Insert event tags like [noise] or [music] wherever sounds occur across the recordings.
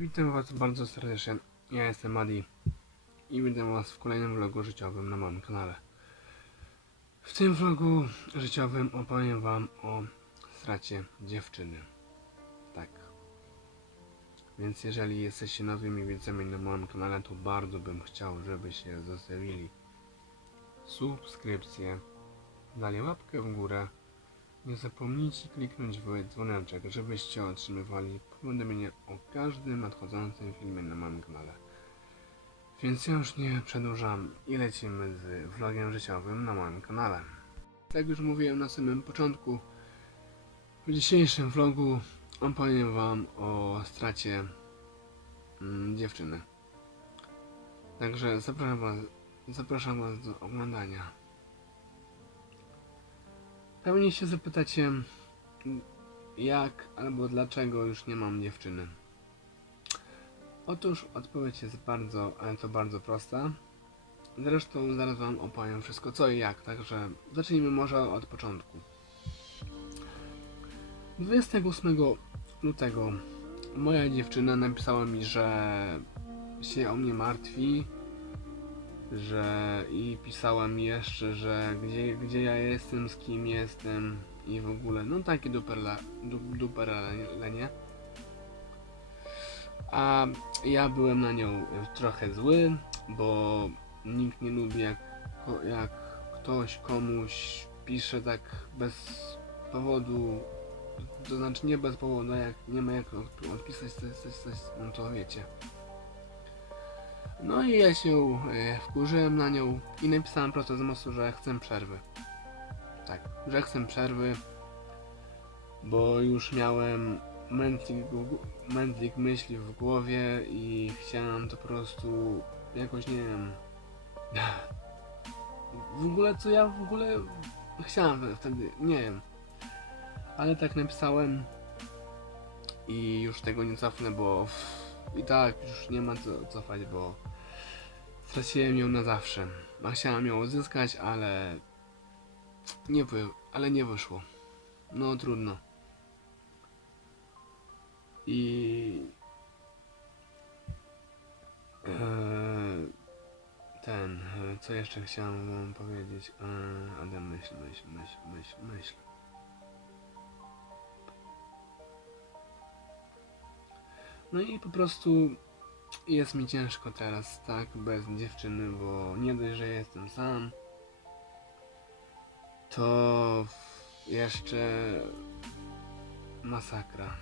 Witam Was bardzo serdecznie. Ja jestem Madi i witam Was w kolejnym vlogu życiowym na moim kanale. W tym vlogu życiowym opowiem Wam o stracie dziewczyny. Tak. Więc jeżeli jesteście nowymi widzami na moim kanale, to bardzo bym chciał, żebyście zostawili subskrypcję, dali łapkę w górę nie zapomnijcie kliknąć w dzwoneczek, żebyście otrzymywali powiadomienia o każdym nadchodzącym filmie na moim kanale. Więc ja już nie przedłużam i lecimy z vlogiem życiowym na moim kanale. Jak już mówiłem na samym początku, w dzisiejszym vlogu opowiem wam o stracie mm, dziewczyny. Także zapraszam was, zapraszam was do oglądania. Pewnie się zapytacie, jak albo dlaczego już nie mam dziewczyny. Otóż odpowiedź jest bardzo, ale to bardzo prosta. Zresztą zaraz wam opowiem wszystko co i jak, także zacznijmy może od początku. 28 lutego moja dziewczyna napisała mi, że się o mnie martwi, że i pisała mi jeszcze, że gdzie, gdzie ja jestem, z kim jestem i w ogóle, no takie duperla, du, duperlenie. A ja byłem na nią trochę zły, bo nikt nie lubi jak, jak ktoś komuś pisze tak bez powodu, to znaczy nie bez powodu, jak nie ma jak od- odpisać coś, coś, coś, no to wiecie. No i ja się e, wkurzyłem na nią i napisałem prosto z mostu, że chcę przerwy. Tak, że chcę przerwy, bo już miałem mętlik, mętlik myśli w głowie i chciałem to po prostu jakoś, nie wiem... [laughs] W ogóle co ja w ogóle chciałem wtedy, nie wiem. Ale tak napisałem i już tego nie cofnę, bo i tak już nie ma co cofać, bo straciłem ją na zawsze. A chciałem ją uzyskać, ale nie wy, ale nie wyszło. No trudno. I Eee, ten, e, co jeszcze chciałem wam powiedzieć? Eee, ale myśl, myśl, myśl, myśl, myśl. No i po prostu jest mi ciężko teraz, tak, bez dziewczyny, bo nie dość, że jestem sam, to jeszcze masakra.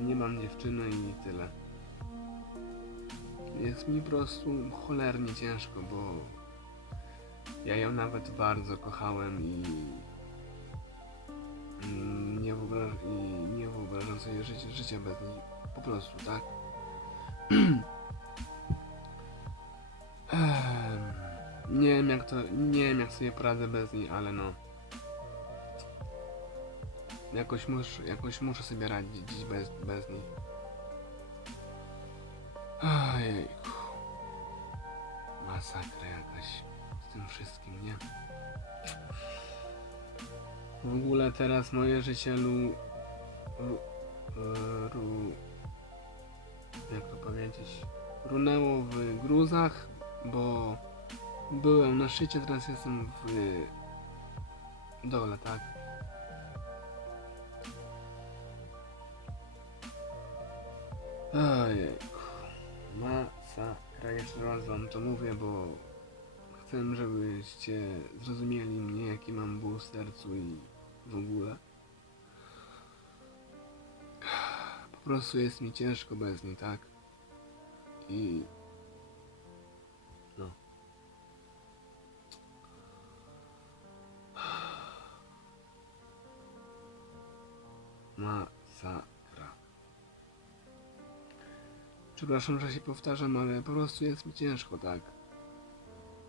Nie mam dziewczyny i tyle. Jest mi po prostu cholernie ciężko, bo ja ją nawet bardzo kochałem i nie wyobrażam, i nie wyobrażam sobie życia, życia bez niej. Po prostu, tak? Em, nie wiem jak to, nie wiem jak sobie poradzę bez niej, ale no. Jakoś muszę, jakoś muszę sobie radzić bez, bez niej. Ojejku. Masakra jakaś z tym wszystkim, nie? W ogóle teraz moje życie lu... lu... ru... Jak to powiedzieć? Runęło w gruzach, bo byłem na szczycie, teraz jestem w dole, tak? Ojejku. Masakra, jeszcze raz wam to mówię, bo chcę, żebyście zrozumieli mnie, jaki mam ból w sercu i w ogóle. Po prostu jest mi ciężko bez niej, tak? I... No. Masakra. Przepraszam, że się powtarzam, ale po prostu jest mi ciężko, tak?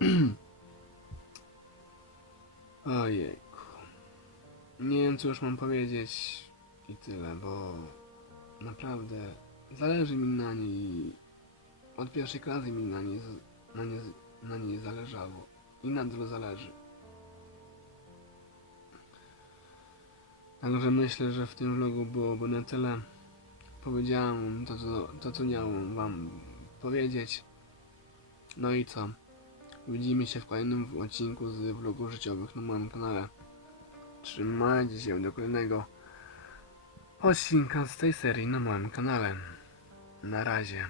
[clears throat] Ojejku. Nie wiem, co już mam powiedzieć i tyle, bo naprawdę zależy mi na niej od pierwszej klasy mi na niej, na niej, na niej zależało i nadal zależy. Także myślę, że w tym vlogu byłoby na tyle. powiedziałem to, co, to, co miałem wam powiedzieć. No i co? Widzimy się w kolejnym odcinku z vlogów życiowych na moim kanale. Trzymajcie się do kolejnego odcinka z tej serii na moim kanale. Na razie.